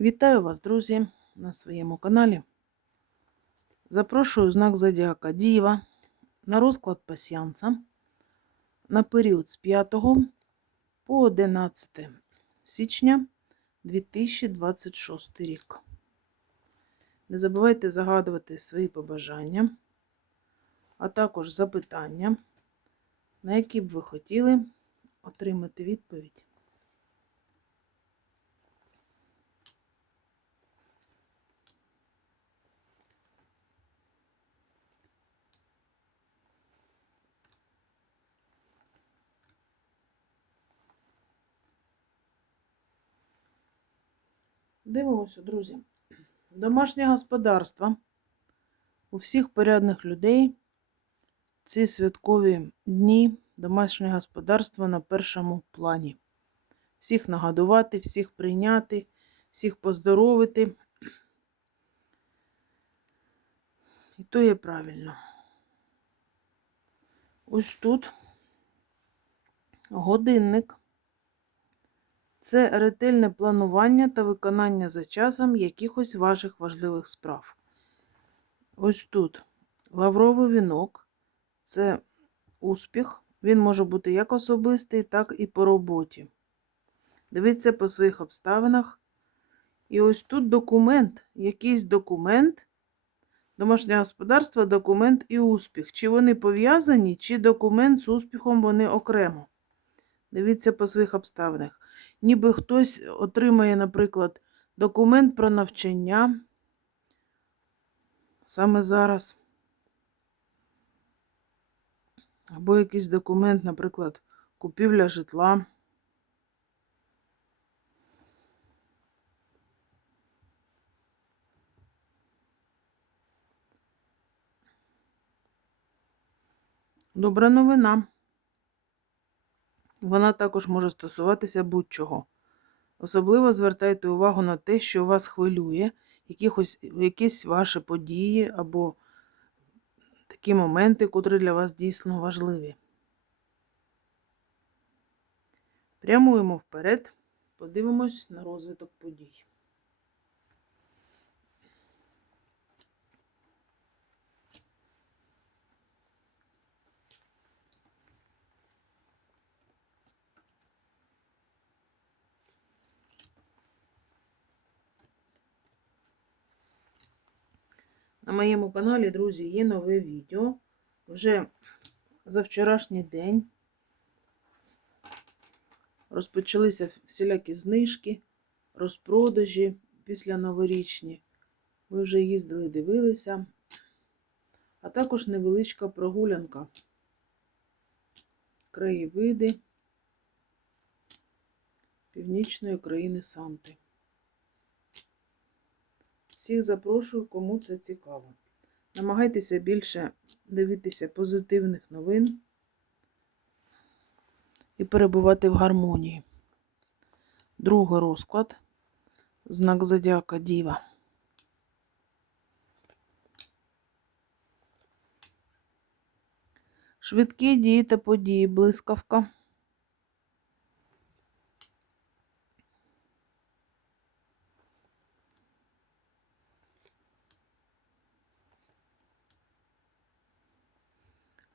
Вітаю вас, друзі, на своєму каналі. Запрошую знак Зодіака Діва на розклад пасіанса на період з 5 по 11 січня 2026 рік. Не забувайте загадувати свої побажання, а також запитання, на які б ви хотіли отримати відповідь. Дивимося, друзі. Домашнє господарство у всіх порядних людей ці святкові дні домашнє господарство на першому плані. Всіх нагодувати, всіх прийняти, всіх поздоровити. І то є правильно. Ось тут годинник. Це ретельне планування та виконання за часом якихось ваших важливих справ. Ось тут лавровий вінок це успіх. Він може бути як особистий, так і по роботі. Дивіться по своїх обставинах. І ось тут документ, якийсь документ, домашнє господарство, документ і успіх. Чи вони пов'язані, чи документ з успіхом вони окремо. Дивіться по своїх обставинах ніби хтось отримає, наприклад, документ про навчання саме зараз. Або якийсь документ, наприклад, купівля житла. Добра новина. Вона також може стосуватися будь-чого. Особливо звертайте увагу на те, що вас хвилює, якихось, якісь ваші події або такі моменти, котрі для вас дійсно важливі. Прямуємо вперед, подивимось на розвиток подій. На моєму каналі, друзі, є нове відео. Вже за вчорашній день розпочалися всілякі знижки, розпродажі після новорічні. Ви вже їздили, дивилися, а також невеличка прогулянка, краєвиди північної країни Санти. Всіх запрошую, кому це цікаво. Намагайтеся більше дивитися позитивних новин і перебувати в гармонії. Другий розклад. Знак Зодіака Діва. Швидкі дії та події, блискавка.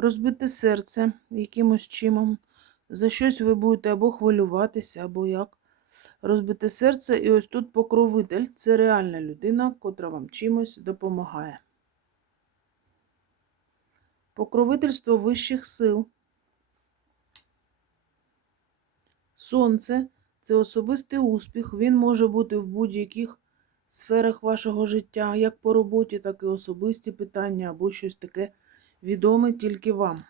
Розбите серце якимось чимом. За щось ви будете або хвилюватися, або як. Розбите серце, і ось тут покровитель це реальна людина, котра вам чимось допомагає. Покровительство вищих сил. Сонце це особистий успіх. Він може бути в будь-яких сферах вашого життя, як по роботі, так і особисті питання, або щось таке відоме тільки вам.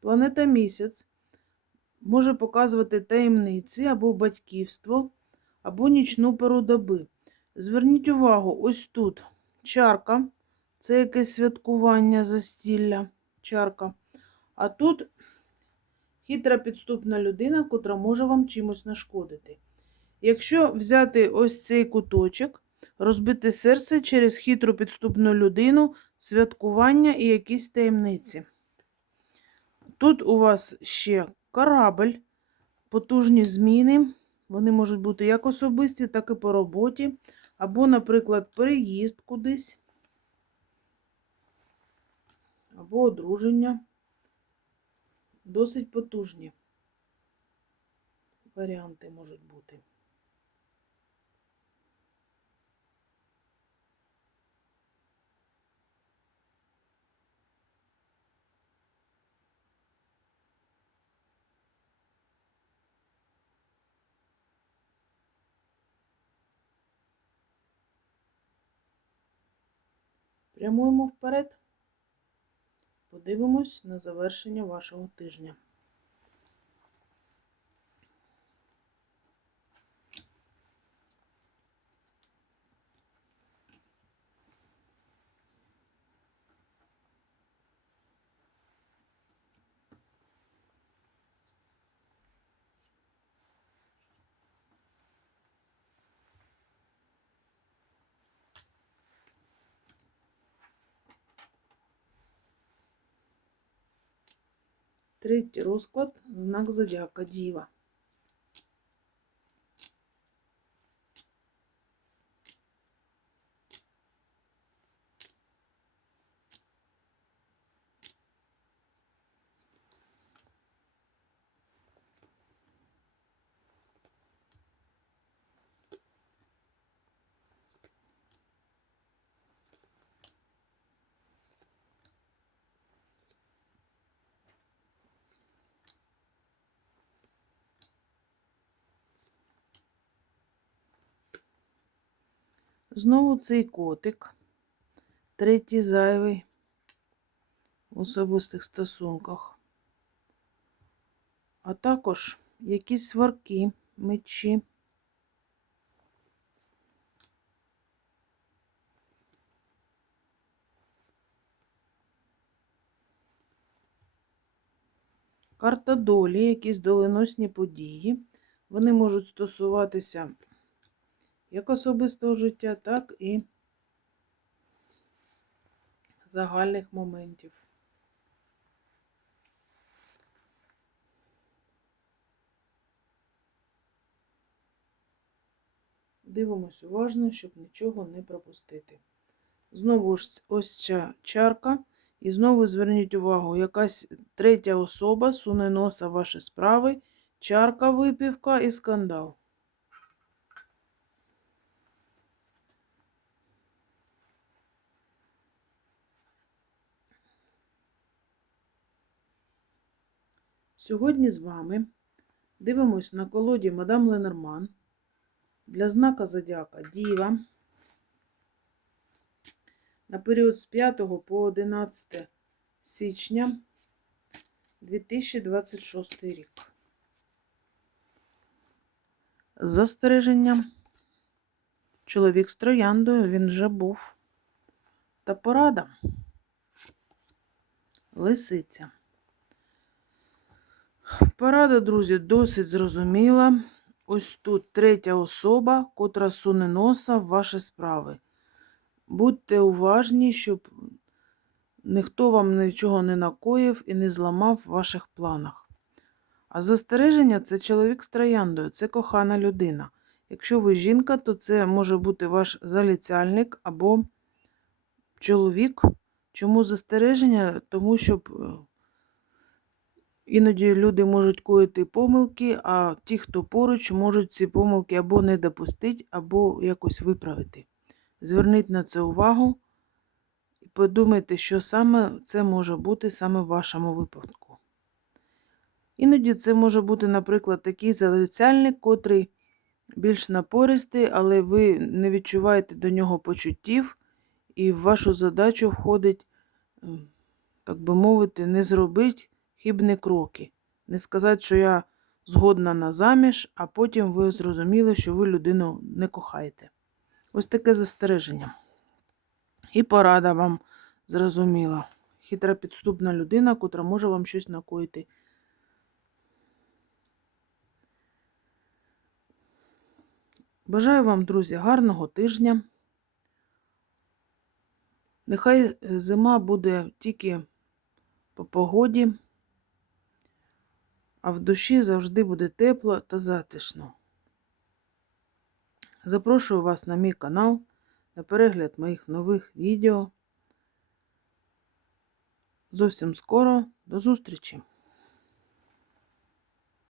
Планета місяць може показувати таємниці або батьківство, або нічну пору доби. Зверніть увагу, ось тут чарка, це якесь святкування застілля, чарка. А тут хитра підступна людина, котра може вам чимось нашкодити. Якщо взяти ось цей куточок, розбите серце через хитру підступну людину, святкування і якісь таємниці. Тут у вас ще корабль, потужні зміни. Вони можуть бути як особисті, так і по роботі. Або, наприклад, переїзд кудись, або одруження. Досить потужні варіанти можуть бути. Прямуємо вперед. Подивимось на завершення вашого тижня. Третій розклад знак зодіака Діва. Знову цей котик, третій зайвий в особистих стосунках, а також якісь сварки, мечі. Карта долі, якісь доленосні події. Вони можуть стосуватися як особистого життя, так і загальних моментів. Дивимось уважно, щоб нічого не пропустити. Знову ж ось ця чарка. І знову зверніть увагу, якась третя особа суне носа ваші справи, чарка, випівка і скандал. Сьогодні з вами дивимось на колоді Мадам Ленорман для знака Зодіака Діва на період з 5 по 11 січня 2026 рік. Застереження. Чоловік з трояндою він вже був. Та порада. Лисиця. Порада, друзі, досить зрозуміла. Ось тут третя особа, котра суне носа в ваші справи. Будьте уважні, щоб ніхто вам нічого не накоїв і не зламав в ваших планах. А застереження це чоловік з трояндою, це кохана людина. Якщо ви жінка, то це може бути ваш заліцяльник або чоловік. Чому застереження? Тому щоб іноді люди можуть коїти помилки, а ті, хто поруч, можуть ці помилки або не допустити, або якось виправити. Зверніть на це увагу і подумайте, що саме це може бути саме в вашому випадку. Іноді це може бути, наприклад, такий залицяльник, котрий більш напористий, але ви не відчуваєте до нього почуттів, і в вашу задачу входить, так би мовити, не зробити хибні кроки. Не сказати, що я згодна на заміж, а потім ви зрозуміли, що ви людину не кохаєте. Ось таке застереження. І порада вам зрозуміла. Хитра підступна людина, котра може вам щось накоїти. Бажаю вам, друзі, гарного тижня. Нехай зима буде тільки по погоді. А в душі завжди буде тепло та затишно. Запрошую вас на мій канал на перегляд моїх нових відео. Зовсім скоро до зустрічі!